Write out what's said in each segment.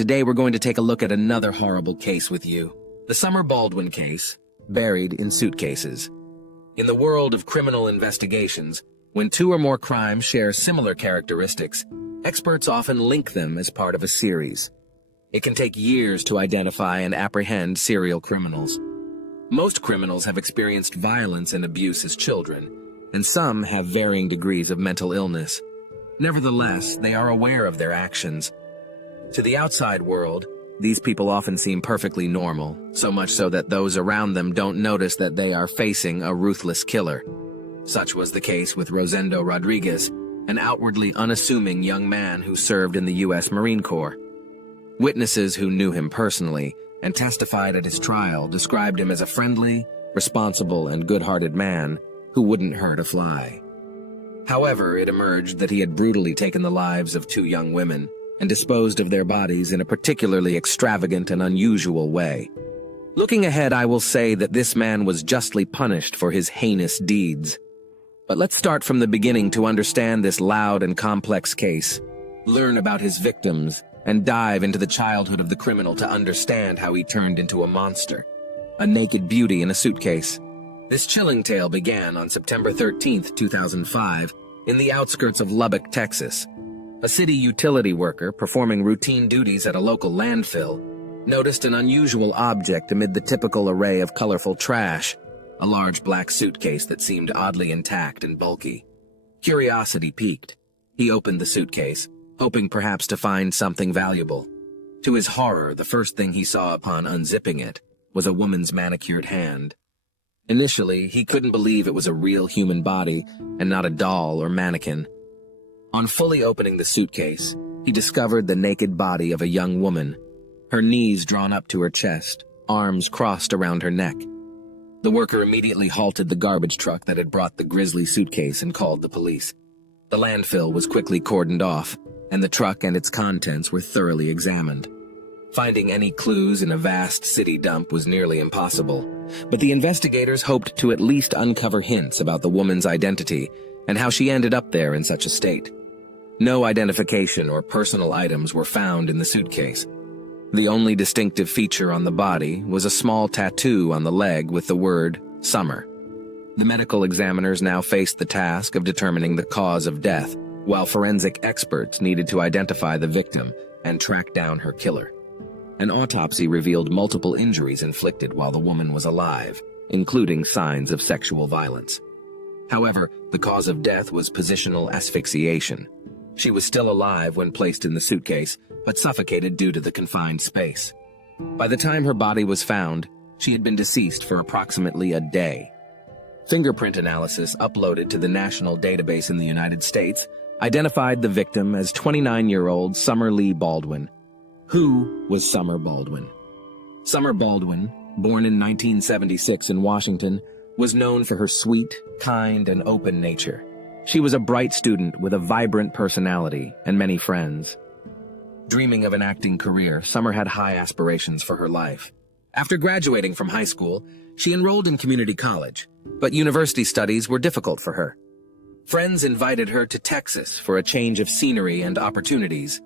today we're going to take a look at another horrible case with you. The Summer Baldwin case, buried in suitcases. In the world of criminal investigations, when two or more crimes share similar characteristics, experts often link them as part of a series. It can take years to identify and apprehend serial criminals. Most criminals have experienced violence and abuse as children, and some have varying degrees of mental illness. Nevertheless, they are aware of their actions. To the outside world, these people often seem perfectly normal, so much so that those around them don't notice that they are facing a ruthless killer. Such was the case with Rosendo Rodriguez, an outwardly unassuming young man who served in the U.S. Marine Corps. Witnesses who knew him personally and testified at his trial described him as a friendly, responsible, and good-hearted man who wouldn't hurt a fly. However, it emerged that he had brutally taken the lives of two young women and disposed of their bodies in a particularly extravagant and unusual way. Looking ahead, I will say that this man was justly punished for his heinous deeds. But let's start from the beginning to understand this loud and complex case, learn about his victims, and dive into the childhood of the criminal to understand how he turned into a monster, a naked beauty in a suitcase. This chilling tale began on September 13, 2005, in the outskirts of Lubbock, Texas. A city utility worker performing routine duties at a local landfill noticed an unusual object amid the typical array of colorful trash, a large black suitcase that seemed oddly intact and bulky. Curiosity piqued. He opened the suitcase, hoping perhaps to find something valuable. To his horror, the first thing he saw upon unzipping it was a woman's manicured hand. Initially, he couldn't believe it was a real human body and not a doll or mannequin. On fully opening the suitcase, he discovered the naked body of a young woman, her knees drawn up to her chest, arms crossed around her neck. The worker immediately halted the garbage truck that had brought the grisly suitcase and called the police. The landfill was quickly cordoned off, and the truck and its contents were thoroughly examined. Finding any clues in a vast city dump was nearly impossible, but the investigators hoped to at least uncover hints about the woman's identity and how she ended up there in such a state. No identification or personal items were found in the suitcase. The only distinctive feature on the body was a small tattoo on the leg with the word "Summer." The medical examiners now faced the task of determining the cause of death, while forensic experts needed to identify the victim and track down her killer. An autopsy revealed multiple injuries inflicted while the woman was alive, including signs of sexual violence. However, the cause of death was positional asphyxiation. She was still alive when placed in the suitcase, but suffocated due to the confined space. By the time her body was found, she had been deceased for approximately a day. Fingerprint analysis uploaded to the national database in the United States identified the victim as 29-year-old Summer Lee Baldwin. Who was Summer Baldwin? Summer Baldwin, born in 1976 in Washington, was known for her sweet, kind, and open nature. She was a bright student with a vibrant personality and many friends. Dreaming of an acting career, Summer had high aspirations for her life. After graduating from high school, she enrolled in community college, but university studies were difficult for her. Friends invited her to Texas for a change of scenery and opportunities.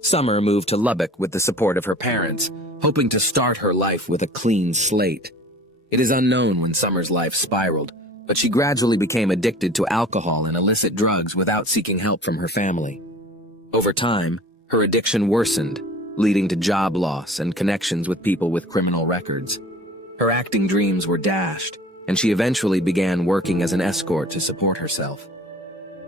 Summer moved to Lubbock with the support of her parents, hoping to start her life with a clean slate. It is unknown when Summer's life spiraled, but she gradually became addicted to alcohol and illicit drugs without seeking help from her family. Over time, her addiction worsened, leading to job loss and connections with people with criminal records. Her acting dreams were dashed, and she eventually began working as an escort to support herself.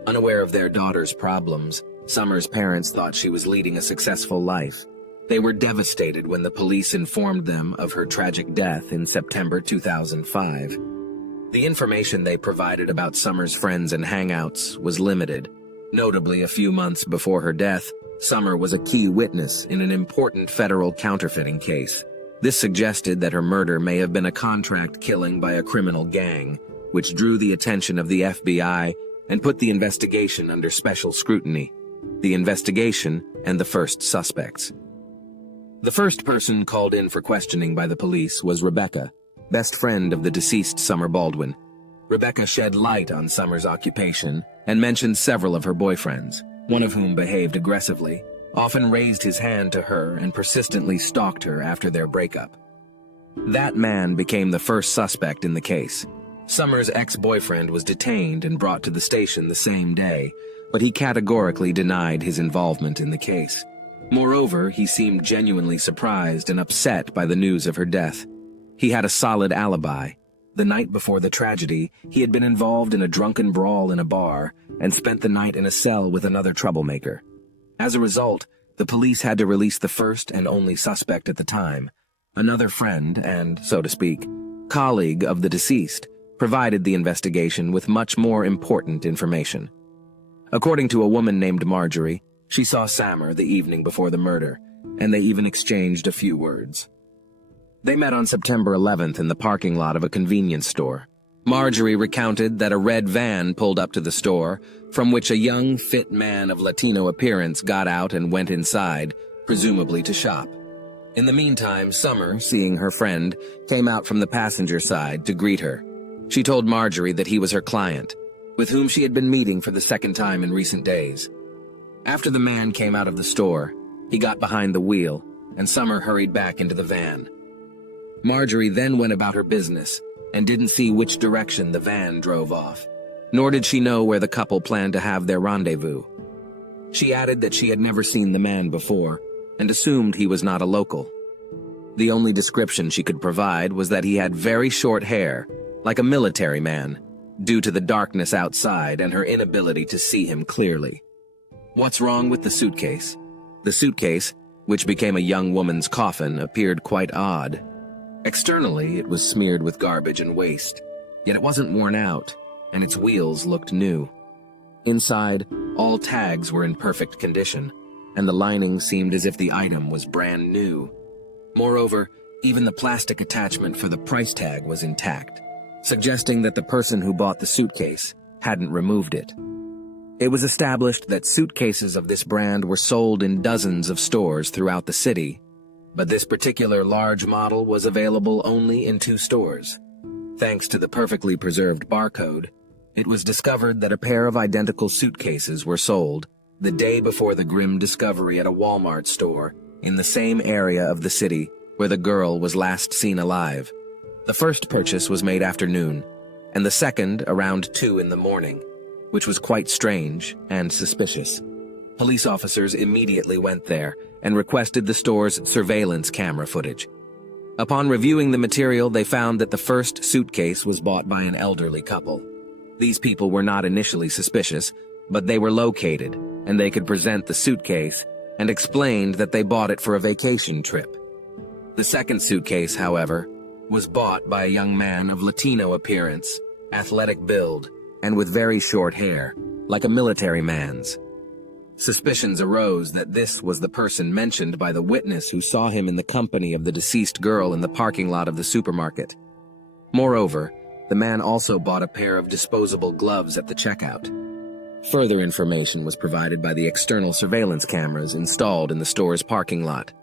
Unaware of their daughter's problems, Summer's parents thought she was leading a successful life. They were devastated when the police informed them of her tragic death in September 2005. The information they provided about Summer's friends and hangouts was limited. Notably, a few months before her death, Summer was a key witness in an important federal counterfeiting case. This suggested that her murder may have been a contract killing by a criminal gang, which drew the attention of the FBI and put the investigation under special scrutiny. The investigation and the first suspects. The first person called in for questioning by the police was Rebecca, best friend of the deceased Summer Baldwin. Rebecca shed light on Summer's occupation and mentioned several of her boyfriends, one of whom behaved aggressively. often raised his hand to her and persistently stalked her after their breakup. That man became the first suspect in the case. Summer's ex-boyfriend was detained and brought to the station the same day, but he categorically denied his involvement in the case. Moreover, he seemed genuinely surprised and upset by the news of her death. He had a solid alibi. The night before the tragedy, he had been involved in a drunken brawl in a bar and spent the night in a cell with another troublemaker. As a result, the police had to release the first and only suspect at the time. Another friend and, so to speak, colleague of the deceased provided the investigation with much more important information. According to a woman named Marjorie, she saw Sammer the evening before the murder, and they even exchanged a few words. They met on September 11th in the parking lot of a convenience store. Marjorie recounted that a red van pulled up to the store, from which a young, fit man of Latino appearance got out and went inside, presumably to shop. In the meantime, Summer, seeing her friend, came out from the passenger side to greet her. She told Marjorie that he was her client, with whom she had been meeting for the second time in recent days. After the man came out of the store, he got behind the wheel, and Summer hurried back into the van. Marjorie then went about her business and didn't see which direction the van drove off, nor did she know where the couple planned to have their rendezvous. She added that she had never seen the man before and assumed he was not a local. The only description she could provide was that he had very short hair, like a military man, due to the darkness outside and her inability to see him clearly. What's wrong with the suitcase? The suitcase, which became a young woman's coffin, appeared quite odd. Externally, it was smeared with garbage and waste, yet it wasn't worn out, and its wheels looked new. Inside, all tags were in perfect condition, and the lining seemed as if the item was brand new. Moreover, even the plastic attachment for the price tag was intact, suggesting that the person who bought the suitcase hadn't removed it. It was established that suitcases of this brand were sold in dozens of stores throughout the city, but this particular large model was available only in 2 stores. Thanks to the perfectly preserved barcode, it was discovered that a pair of identical suitcases were sold the day before the grim discovery at a Walmart store in the same area of the city where the girl was last seen alive. The first purchase was made after noon, and the second around 2 in the morning, which was quite strange and suspicious. Police officers immediately went there and requested the store's surveillance camera footage. Upon reviewing the material, they found that the first suitcase was bought by an elderly couple. These people were not initially suspicious, but they were located, and they could present the suitcase and explained that they bought it for a vacation trip. The second suitcase, however, was bought by a young man of Latino appearance, athletic build, and with very short hair, like a military man's. Suspicions arose that this was the person mentioned by the witness who saw him in the company of the deceased girl in the parking lot of the supermarket. Moreover, the man also bought a pair of disposable gloves at the checkout. Further information was provided by the external surveillance cameras installed in the store's parking lot.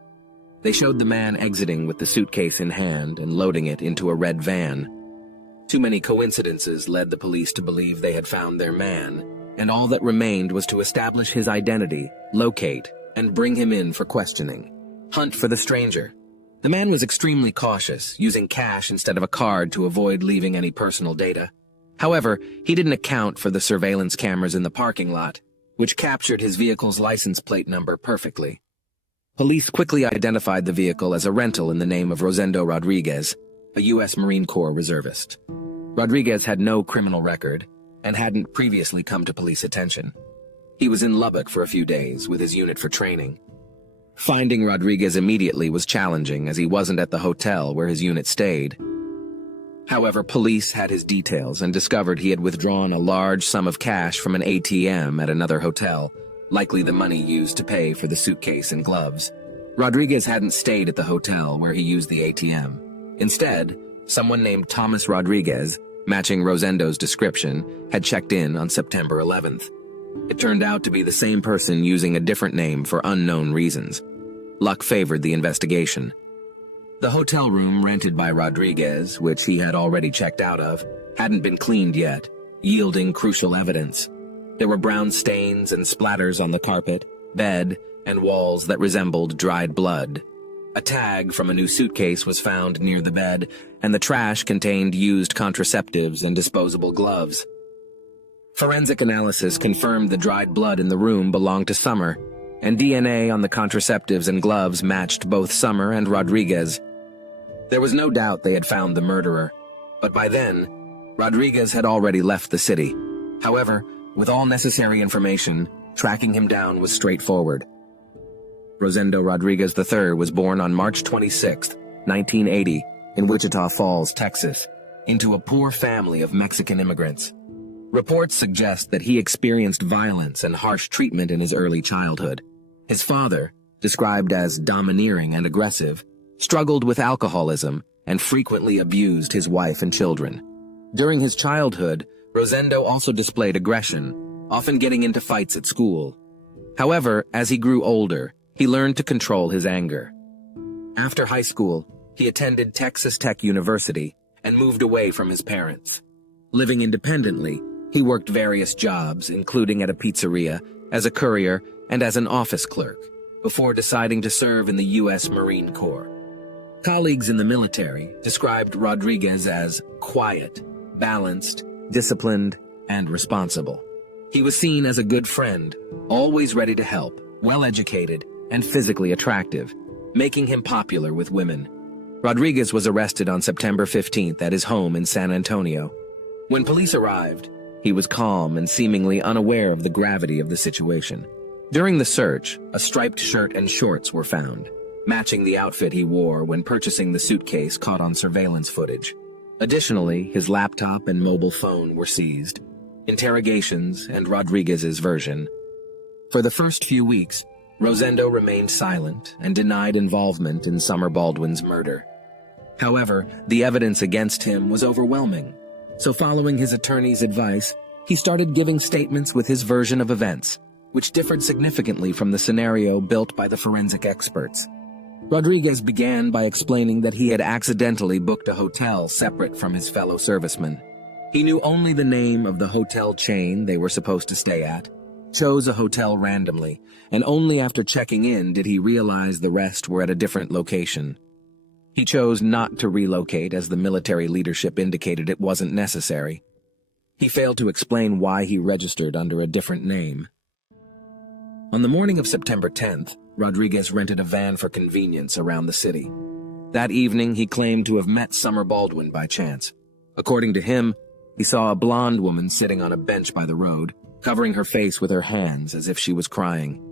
They showed the man exiting with the suitcase in hand and loading it into a red van. Too many coincidences led the police to believe they had found their man, and all that remained was to establish his identity, locate, and bring him in for questioning. Hunt for the stranger. The man was extremely cautious, using cash instead of a card to avoid leaving any personal data. However, he didn't account for the surveillance cameras in the parking lot, which captured his vehicle's license plate number perfectly. Police quickly identified the vehicle as a rental in the name of Rosendo Rodriguez, a U.S. Marine Corps reservist. Rodriguez had no criminal record and hadn't previously come to police attention. He was in Lubbock for a few days with his unit for training. Finding Rodriguez immediately was challenging as he wasn't at the hotel where his unit stayed. However, police had his details and discovered he had withdrawn a large sum of cash from an ATM at another hotel, likely the money used to pay for the suitcase and gloves. Rodriguez hadn't stayed at the hotel where he used the ATM. Instead, someone named Thomas Rodriguez, matching Rosendo's description, had checked in on September 11th. It turned out to be the same person using a different name for unknown reasons. Luck favored the investigation. The hotel room rented by Rodriguez, which he had already checked out of, hadn't been cleaned yet, yielding crucial evidence. There were brown stains and splatters on the carpet, bed, and walls that resembled dried blood. A tag from a new suitcase was found near the bed, and the trash contained used contraceptives and disposable gloves. Forensic analysis confirmed the dried blood in the room belonged to Summer, and DNA on the contraceptives and gloves matched both Summer and Rodriguez. There was no doubt they had found the murderer, but by then, Rodriguez had already left the city. However, with all necessary information, tracking him down was straightforward. Rosendo Rodriguez III was born on March 26, 1980, in Wichita Falls, Texas, into a poor family of Mexican immigrants. Reports suggest that he experienced violence and harsh treatment in his early childhood. His father, described as domineering and aggressive, struggled with alcoholism and frequently abused his wife and children. During his childhood, Rosendo also displayed aggression, often getting into fights at school. However, as he grew older, he learned to control his anger. After high school, he attended Texas Tech University and moved away from his parents. Living independently, he worked various jobs, including at a pizzeria, as a courier, and as an office clerk, before deciding to serve in the U.S. Marine Corps. Colleagues in the military described Rodriguez as quiet, balanced, disciplined, and responsible. He was seen as a good friend, always ready to help, well-educated, and physically attractive, making him popular with women. Rodriguez was arrested on September 15th at his home in San Antonio. When police arrived, he was calm and seemingly unaware of the gravity of the situation. During the search, a striped shirt and shorts were found, matching the outfit he wore when purchasing the suitcase caught on surveillance footage. Additionally, his laptop and mobile phone were seized. Interrogations and Rodriguez's version. For the first few weeks, Rosendo remained silent and denied involvement in Summer Baldwin's murder. However, the evidence against him was overwhelming, so following his attorney's advice, he started giving statements with his version of events, which differed significantly from the scenario built by the forensic experts. Rodriguez began by explaining that he had accidentally booked a hotel separate from his fellow servicemen. He knew only the name of the hotel chain they were supposed to stay at, chose a hotel randomly, and only after checking in did he realize the rest were at a different location. He chose not to relocate as the military leadership indicated it wasn't necessary. He failed to explain why he registered under a different name. On the morning of September 10th, Rodriguez rented a van for convenience around the city. That evening, he claimed to have met Summer Baldwin by chance. According to him, he saw a blonde woman sitting on a bench by the road, covering her face with her hands as if she was crying.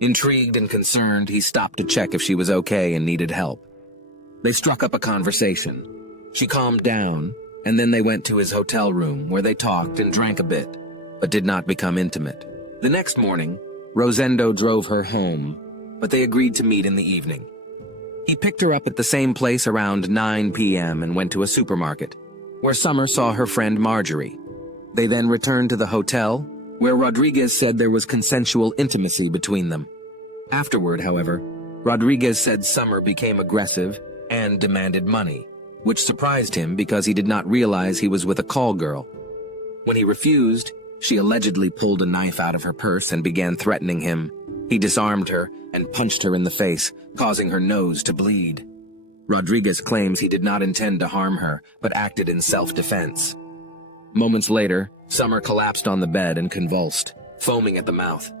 Intrigued and concerned, he stopped to check if she was okay and needed help. They struck up a conversation. She calmed down, and then they went to his hotel room where they talked and drank a bit, but did not become intimate. The next morning, Rosendo drove her home, but they agreed to meet in the evening. He picked her up at the same place around 9 p.m. and went to a supermarket, where Summer saw her friend Marjorie. They then returned to the hotel, where Rodriguez said there was consensual intimacy between them. Afterward, however, Rodriguez said Summer became aggressive and demanded money, which surprised him because he did not realize he was with a call girl. When he refused, she allegedly pulled a knife out of her purse and began threatening him. He disarmed her and punched her in the face, causing her nose to bleed. Rodriguez claims he did not intend to harm her, but acted in self-defense. Moments later, Summer collapsed on the bed and convulsed, foaming at the mouth.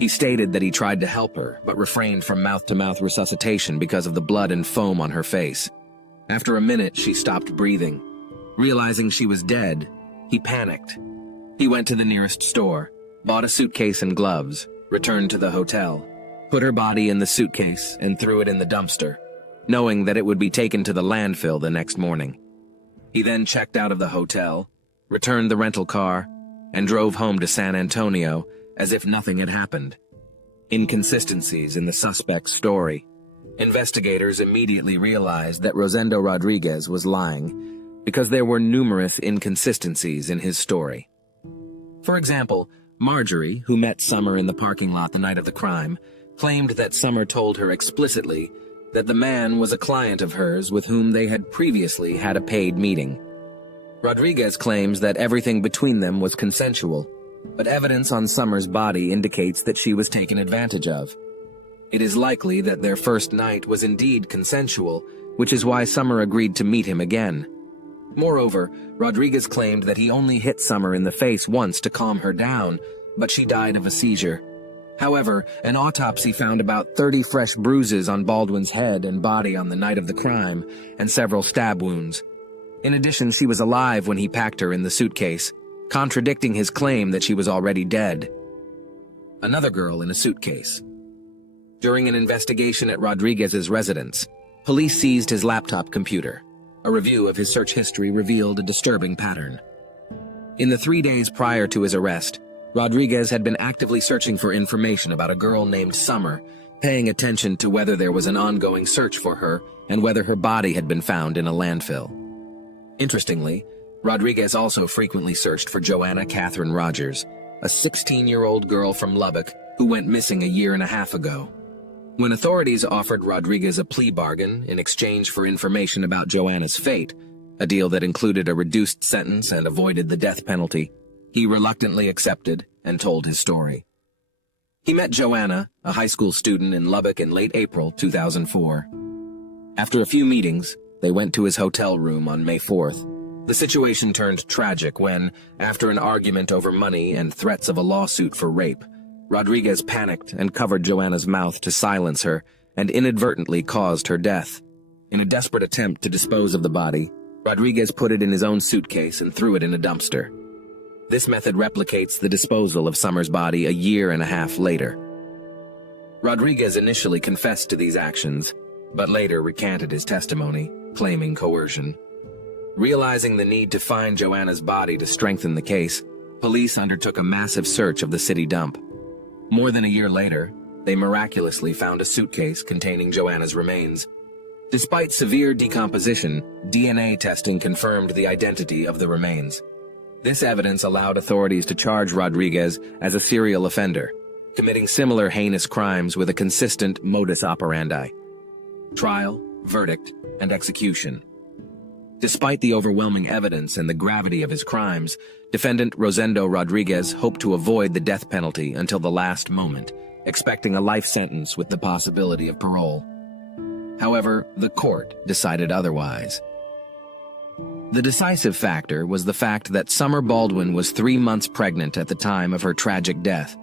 He stated that he tried to help her, but refrained from mouth-to-mouth resuscitation because of the blood and foam on her face. After a minute, she stopped breathing. Realizing she was dead, he panicked. He went to the nearest store, bought a suitcase and gloves, returned to the hotel, put her body in the suitcase, and threw it in the dumpster, knowing that it would be taken to the landfill the next morning. He then checked out of the hotel, returned the rental car, and drove home to San Antonio as if nothing had happened. Inconsistencies in the suspect's story. Investigators immediately realized that Rosendo Rodriguez was lying because there were numerous inconsistencies in his story. For example, Marjorie, who met Summer in the parking lot the night of the crime, claimed that Summer told her explicitly that the man was a client of hers with whom they had previously had a paid meeting. Rodriguez claims that everything between them was consensual, but evidence on Summer's body indicates that she was taken advantage of. It is likely that their first night was indeed consensual, which is why Summer agreed to meet him again. Moreover, Rodriguez claimed that he only hit Summer in the face once to calm her down, but she died of a seizure. However, an autopsy found about 30 fresh bruises on Baldwin's head and body on the night of the crime, and several stab wounds. In addition, she was alive when he packed her in the suitcase, contradicting his claim that she was already dead. Another girl in a suitcase. During an investigation at Rodriguez's residence, police seized his laptop computer. A review of his search history revealed a disturbing pattern. In the 3 days prior to his arrest, Rodriguez had been actively searching for information about a girl named Summer, paying attention to whether there was an ongoing search for her and whether her body had been found in a landfill. Interestingly, Rodriguez also frequently searched for Joanna Catherine Rogers, a 16-year-old girl from Lubbock who went missing a year and a half ago. When authorities offered Rodriguez a plea bargain in exchange for information about Joanna's fate, a deal that included a reduced sentence and avoided the death penalty, he reluctantly accepted and told his story. He met Joanna, a high school student in Lubbock, in late April 2004. After a few meetings, they went to his hotel room on May 4th. The situation turned tragic when, after an argument over money and threats of a lawsuit for rape, Rodriguez panicked and covered Joanna's mouth to silence her and inadvertently caused her death. In a desperate attempt to dispose of the body, Rodriguez put it in his own suitcase and threw it in a dumpster. This method replicates the disposal of Summer's body a year and a half later. Rodriguez initially confessed to these actions, but later recanted his testimony, claiming coercion. Realizing the need to find Joanna's body to strengthen the case, police undertook a massive search of the city dump. More than a year later, they miraculously found a suitcase containing Joanna's remains. Despite severe decomposition, DNA testing confirmed the identity of the remains. This evidence allowed authorities to charge Rodriguez as a serial offender, committing similar heinous crimes with a consistent modus operandi. Trial, verdict, and execution. Despite the overwhelming evidence and the gravity of his crimes, defendant Rosendo Rodriguez hoped to avoid the death penalty until the last moment, expecting a life sentence with the possibility of parole. However, the court decided otherwise. The decisive factor was the fact that Summer Baldwin was 3 months pregnant at the time of her tragic death.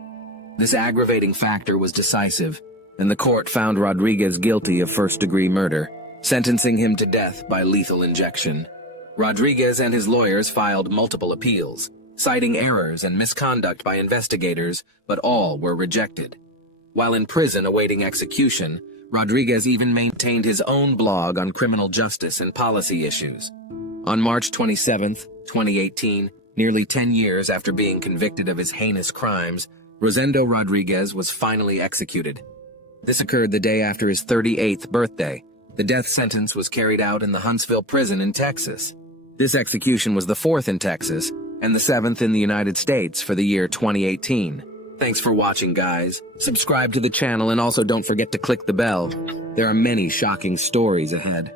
This aggravating factor was decisive, and the court found Rodriguez guilty of first-degree murder, sentencing him to death by lethal injection. Rodriguez and his lawyers filed multiple appeals, citing errors and misconduct by investigators, but all were rejected. While in prison awaiting execution, Rodriguez even maintained his own blog on criminal justice and policy issues. On March 27, 2018, nearly 10 years after being convicted of his heinous crimes, Rosendo Rodriguez was finally executed. This occurred the day after his 38th birthday. The death sentence was carried out in the Huntsville prison in Texas. This execution was the 4th in Texas and the 7th in the United States for the year 2018. Thanks for watching, guys. Subscribe to the channel and also don't forget to click the bell. There are many shocking stories ahead.